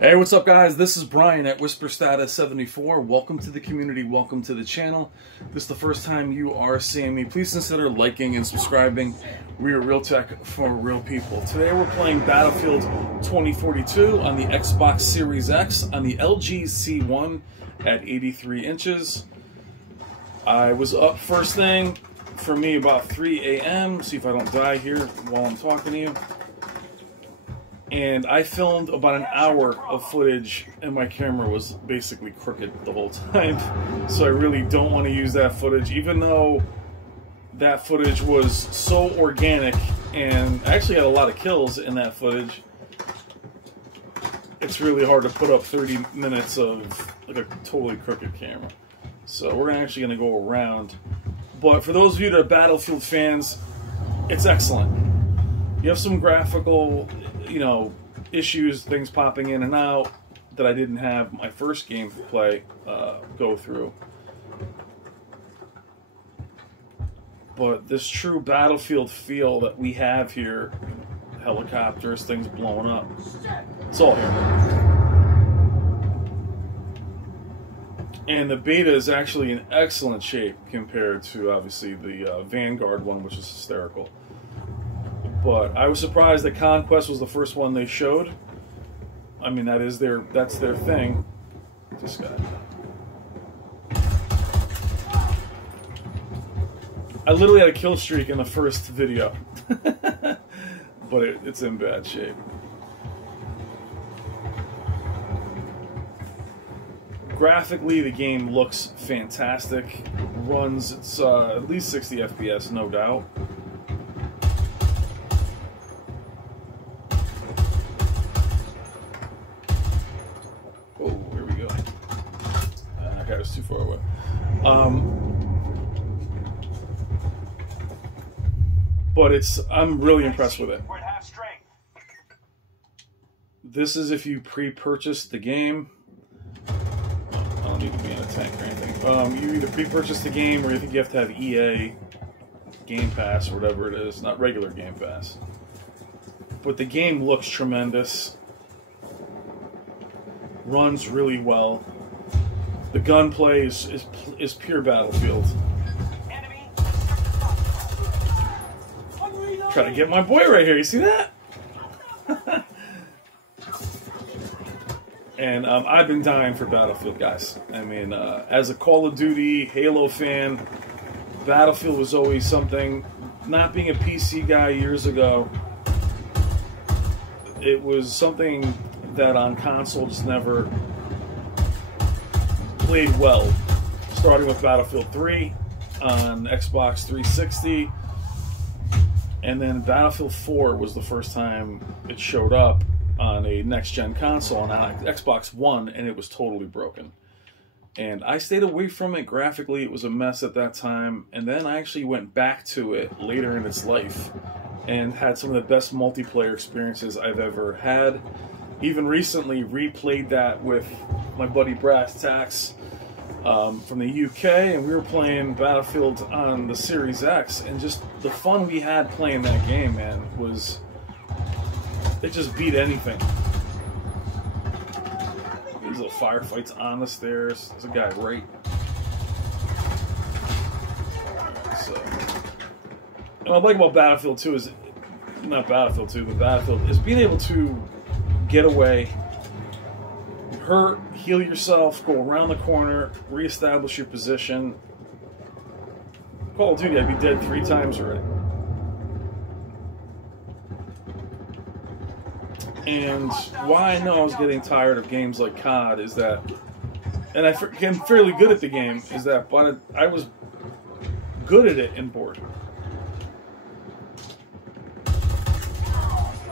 Hey, what's up guys? This is Brian at WhisperStatus74. Welcome to the community, welcome to the channel. If this is the first time you are seeing me, please consider liking and subscribing. We are Real Tech for Real People. Today we're playing Battlefield 2042 on the Xbox Series X on the LG C1 at 83 inches. I was up first thing, for me about 3 a.m. See if I don't die here while I'm talking to you. And I filmed about an hour of footage and my camera was basically crooked the whole time. So I really don't want to use that footage, even though that footage was so organic and I actually had a lot of kills in that footage. It's really hard to put up 30 minutes of like a totally crooked camera. So we're actually going to go around. But for those of you that are Battlefield fans, it's excellent. You have some graphical, issues, things popping in and out that I didn't have my first game to play go through. But this true Battlefield feel that we have here, helicopters, things blowing up, it's all here. And the beta is actually in excellent shape compared to, obviously, the Vanguard one, which is hysterical. But I was surprised that Conquest was the first one they showed. I mean, that's their thing. This guy. I literally had a kill streak in the first video. But it's in bad shape. Graphically, the game looks fantastic. Runs, it's at least 60 FPS, no doubt. That was too far away. But I'm really impressed with it. This is if you pre-purchased the game. I don't need to be in a tank or anything. You either pre-purchase the game or you think you have to have EA Game Pass or whatever it is, not regular Game Pass. But the game looks tremendous. Runs really well. The gunplay is pure Battlefield. Try to get my boy right here. You see that? And I've been dying for Battlefield, guys. I mean, as a Call of Duty, Halo fan, Battlefield was always something. Not being a PC guy years ago, it was something that on console just never played well, starting with Battlefield 3 on Xbox 360, and then Battlefield 4 was the first time it showed up on a next-gen console on Xbox One, and it was totally broken. And I stayed away from it graphically. It was a mess at that time, and then I actually went back to it later in its life and had some of the best multiplayer experiences I've ever had. Even recently replayed that with my buddy Brass Tax from the UK, and we were playing Battlefield on the Series X, and just the fun we had playing that game, man, it just beat anything. These little firefights on the stairs. There's a guy right. So, and what I like about Battlefield 2 is, not Battlefield 2, but Battlefield, is being able to get away, hurt, heal yourself, go around the corner, reestablish your position. Call of Duty, I'd be dead 3 times already. And why I know I was getting tired of games like COD is that, and I'm fairly good at the game, is that but I was good at it and bored.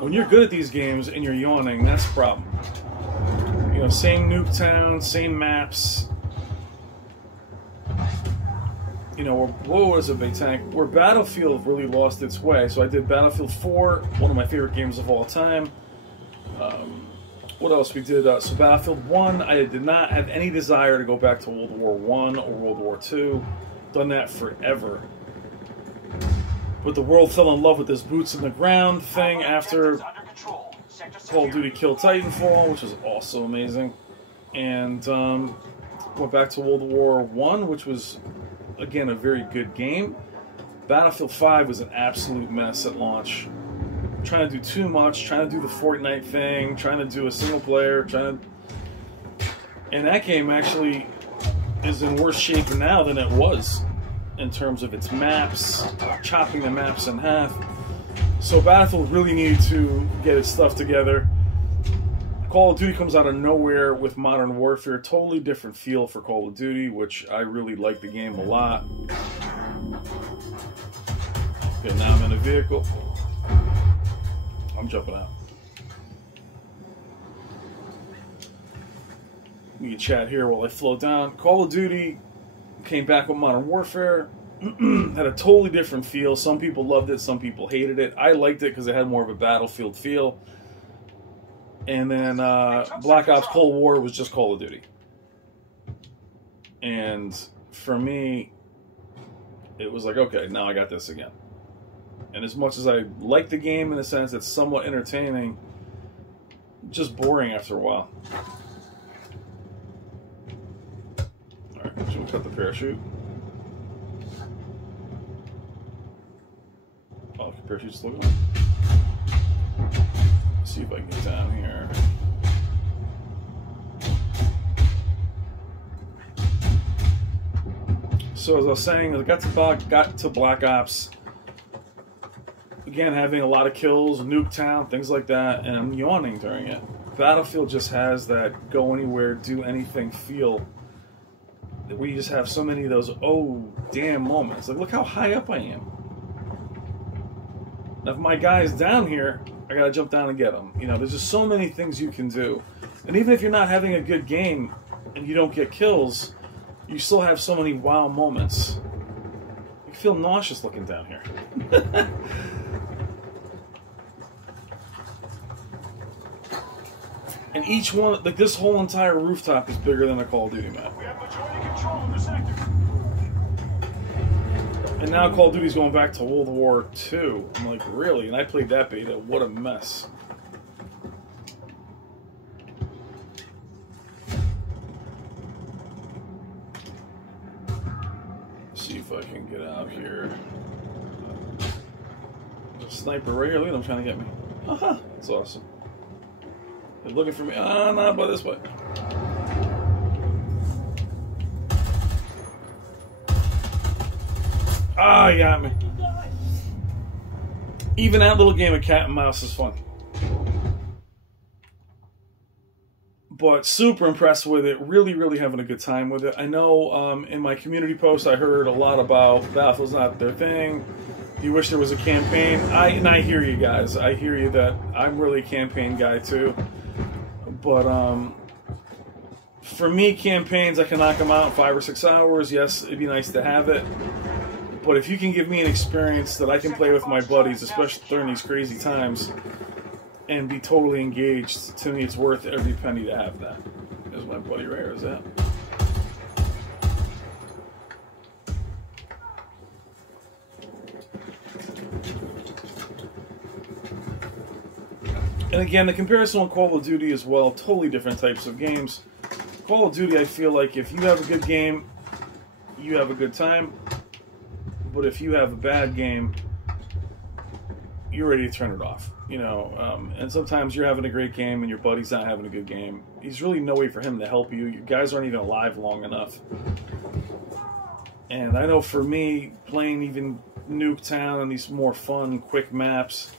When you're good at these games and you're yawning, that's a problem. Same Nuketown, same maps. What was a big tank? Where Battlefield really lost its way. So I did Battlefield 4, one of my favorite games of all time. What else we did? So Battlefield 1, I did not have any desire to go back to World War I or World War II. Done that forever. But the world fell in love with this boots in the ground thing after Call of Duty Kill Titanfall, which was also amazing. And went back to World War I, which was, again, a very good game. Battlefield 5 was an absolute mess at launch. Trying to do too much, trying to do the Fortnite thing, trying to do a single player, and that game actually is in worse shape now than it was in terms of its maps, chopping the maps in half. So Battlefield really needed to get its stuff together. Call of Duty comes out of nowhere with Modern Warfare. Totally different feel for Call of Duty, which I really like the game a lot. Okay, now I'm in a vehicle. I'm jumping out. We can chat here while I float down. Call of Duty came back with Modern Warfare. Had a totally different feel. Some people loved it, some people hated it. I liked it because it had more of a Battlefield feel. And then Black Ops Cold War was just Call of Duty. And for me, it was like, okay, now I got this again. And as much as I like the game in the sense it's somewhat entertaining, just boring after a while. Alright, should we cut the parachute? Oh, the parachute's still going. Let's see if I can get down here. So as I was saying, I got to Black Ops. Again, having a lot of kills, Nuketown, things like that, and I'm yawning during it. Battlefield just has that go anywhere, do anything feel. We just have so many of those oh damn moments. Like, look how high up I am. Now, if my guy's down here, I gotta jump down and get him. You know, there's just so many things you can do. And even if you're not having a good game and you don't get kills, you still have so many wow moments. I feel nauseous looking down here. And each one, like this whole entire rooftop is bigger than a Call of Duty map. We have majority control of the sector. And now Call of Duty's going back to World War II. I'm like, really? And I played that beta. What a mess. Let's see if I can get out here. There's a sniper right here. Look at him trying to get me. Uh-huh. That's awesome. They're looking for me. Ah, not by this way. Ah, you got me. Even that little game of cat and mouse is fun. But super impressed with it. Really, really having a good time with it. I know in my community post I heard a lot about Battlefield's not their thing. You wish there was a campaign. And I hear you guys. I hear you that I'm really a campaign guy too. But for me, campaigns, I can knock them out in 5 or 6 hours. Yes, it'd be nice to have it. But if you can give me an experience that I can play with my buddies, especially during these crazy times, and be totally engaged, to me it's worth every penny to have that. There's my buddy right here, is that? And again, the comparison on Call of Duty as well, totally different types of games. Call of Duty, I feel like if you have a good game, you have a good time. But if you have a bad game, you're ready to turn it off. You know, and sometimes you're having a great game and your buddy's not having a good game. There's really no way for him to help you. You guys aren't even alive long enough. And I know for me, playing even Nuketown and these more fun, quick maps,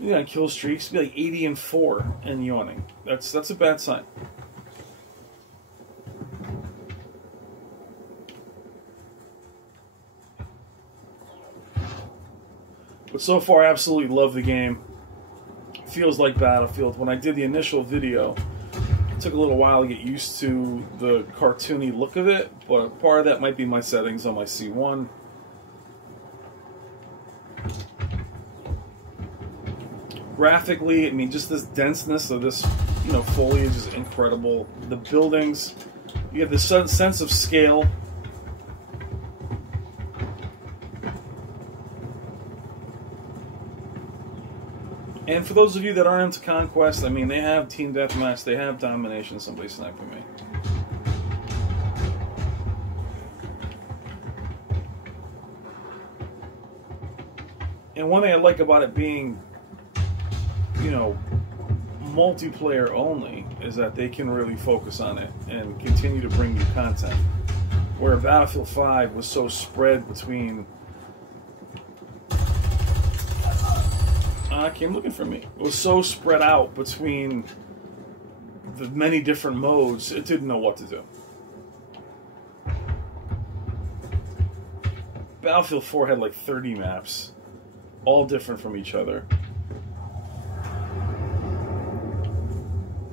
you got kill streaks, be like 80-4 and yawning. That's a bad sign. But so far, I absolutely love the game. Feels like Battlefield. When I did the initial video, it took a little while to get used to the cartoony look of it, but part of that might be my settings on my C1. Graphically, I mean, just this denseness of this, you know, foliage is incredible. The buildings, you have this sense of scale. And for those of you that aren't into Conquest, I mean, they have Team Deathmatch, they have Domination, somebody sniping me. And one thing I like about it being, you know, multiplayer only is that they can really focus on it and continue to bring you content. Where Battlefield 5 was so spread between... came looking for me. It was so spread out between the many different modes, it didn't know what to do. Battlefield 4 had like 30 maps, all different from each other.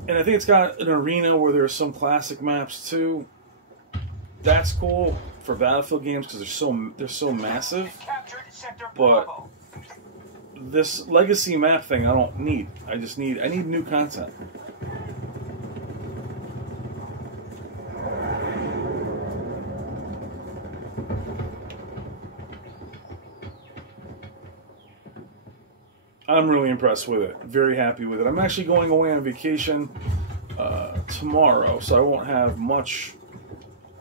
And I think it's got an arena where there's some classic maps too. That's cool for Battlefield games because they're so massive. But this legacy map thing I don't need. I need new content. I'm really impressed with it. Very happy with it. I'm actually going away on vacation tomorrow, so I won't have much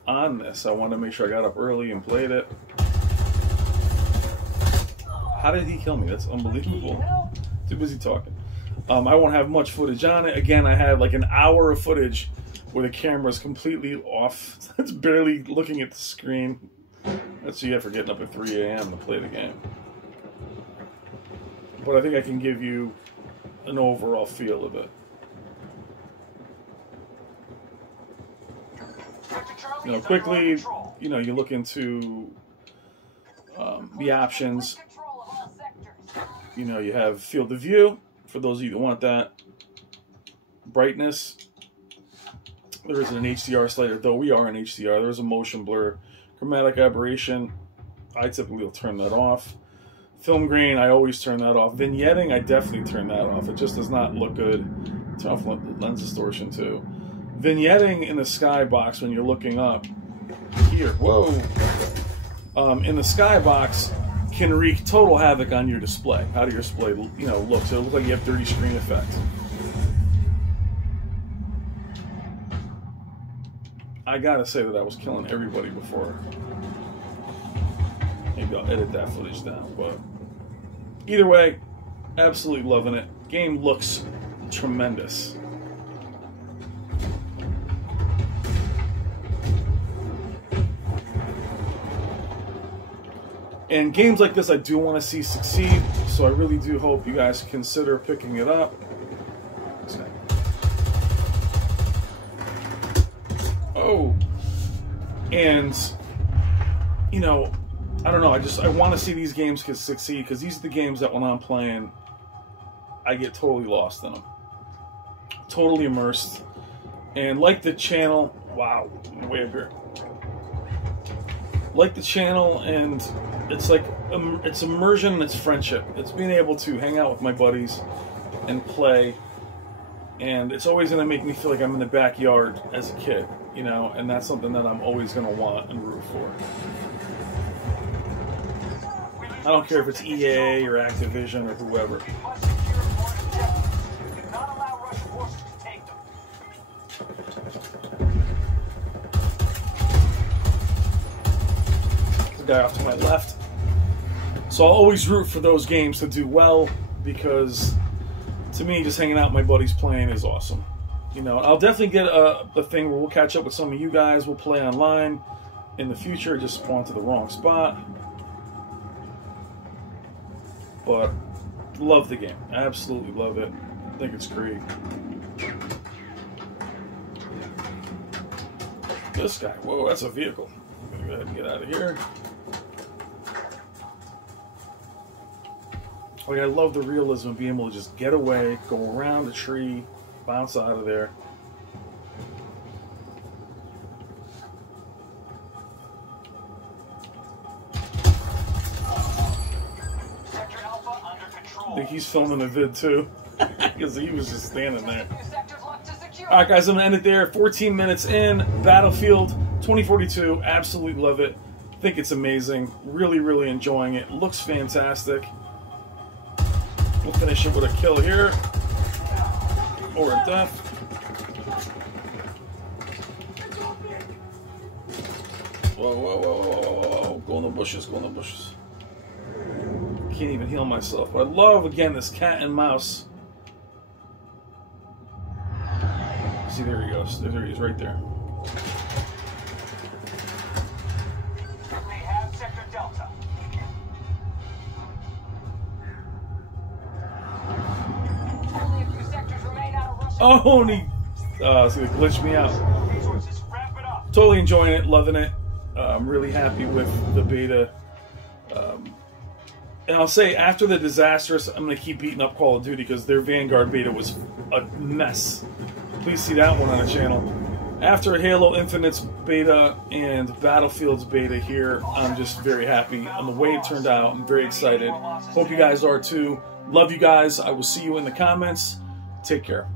on this. I want to make sure I got up early and played it. How did he kill me? That's unbelievable. Too busy talking. I won't have much footage on it. Again, I had like an hour of footage where the camera's completely off. It's barely looking at the screen. That's what you get for getting up at 3 a.m. to play the game. But I think I can give you an overall feel of it. You know, quickly, you know, you look into the options. You know, you have field of view, for those of you that want that. Brightness. There isn't an HDR slider, though we are in HDR. There's a motion blur. Chromatic aberration, I typically will turn that off. Film grain, I always turn that off. Vignetting, I definitely turn that off. It just does not look good. Turn off lens distortion, too. Vignetting in the skybox when you're looking up here. Whoa! In the skybox can wreak total havoc on your display. How do your display, you know, look? So it looks like you have dirty screen effect. I gotta say that I was killing everybody before. Maybe I'll edit that footage down, but either way, absolutely loving it. Game looks tremendous. And games like this I do want to see succeed, so I really do hope you guys consider picking it up. Oh, and you know, I don't know, I want to see these games succeed, because these are the games that when I'm playing, I get totally lost in them. Totally immersed. And like the channel, wow, way up here. Like the channel, and it's like, it's immersion and it's friendship. It's being able to hang out with my buddies and play. And it's always going to make me feel like I'm in the backyard as a kid, you know, and that's something that I'm always going to want and root for. I don't care if it's EA or Activision or whoever. The guy off to my left. So I'll always root for those games to do well, because to me, just hanging out with my buddies playing is awesome. You know, I'll definitely get a thing where we'll catch up with some of you guys. We'll play online in the future. Just spawned to the wrong spot. But love the game. Absolutely love it. I think it's great. This guy. Whoa, that's a vehicle. I'm gonna go ahead and get out of here. Like, I love the realism of being able to just get away, go around the tree, bounce out of there. I think he's filming a vid too, because he was just standing there. Alright guys, I'm going to end it there. 14 minutes in, Battlefield 2042, absolutely love it. Think it's amazing, really, really enjoying it. Looks fantastic. We'll finish it with a kill here. Or a death. Whoa, whoa, whoa, whoa, whoa, whoa. Go in the bushes, go in the bushes. Can't even heal myself. But I love, again, this cat and mouse. See, there he goes. There he is, right there. We have Sector Delta. Only a few sectors remain out of Russian. Oh, and he it's gonna glitch me out. Resources, wrap it up. Totally enjoying it, loving it. I'm really happy with the beta. And I'll say, after the Disastrous, I'm going to keep beating up Call of Duty because their Vanguard beta was a mess. Please see that one on the channel. After Halo Infinite's beta and Battlefield's beta here, I'm just very happy on the way it turned out. I'm very excited. Hope you guys are too. Love you guys. I will see you in the comments. Take care.